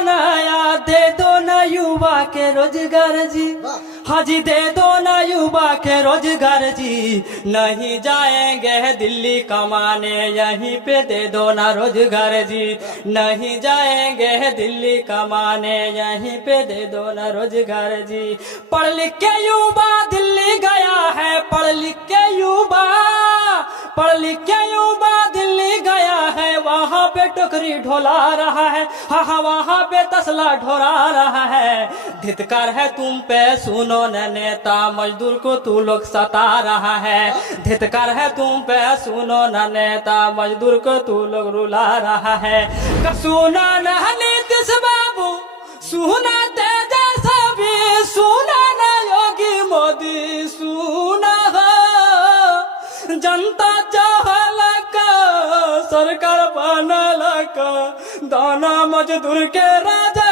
बनाया, दे दो ना युवा के रोजगार जी। हाजी दे दो ना युवा के रोजगार जी, नहीं जाएंगे दिल्ली कमाने, यहीं पे दे दो ना रोजगार जी। नहीं जाएंगे दिल्ली कमाने, यहीं पे दे दो ना रोजगार जी। पढ़ लिख के युवा दिल्ली गया है, पढ़ लिख के युवा, पढ़ लिख के युवा दिल्ली गया है, वहाँ पे टोकरी ढोला रहा है, हाँ हाँ वहाँ पे तसला ढोला रहा है। धिक्कार है तुम पे सुनो न नेता, मजदूर को तू लोग सता रहा है। धिक्कार है तुम पे सुनो न नेता, मजदूर को तू लोग रुला रहा है। सुना न नीतीश बाबू, सुना तेजस्वी, सुना न योगी मोदी, सुना जनता चाहला का सरकार बनला का, दाना मजदूर के राजा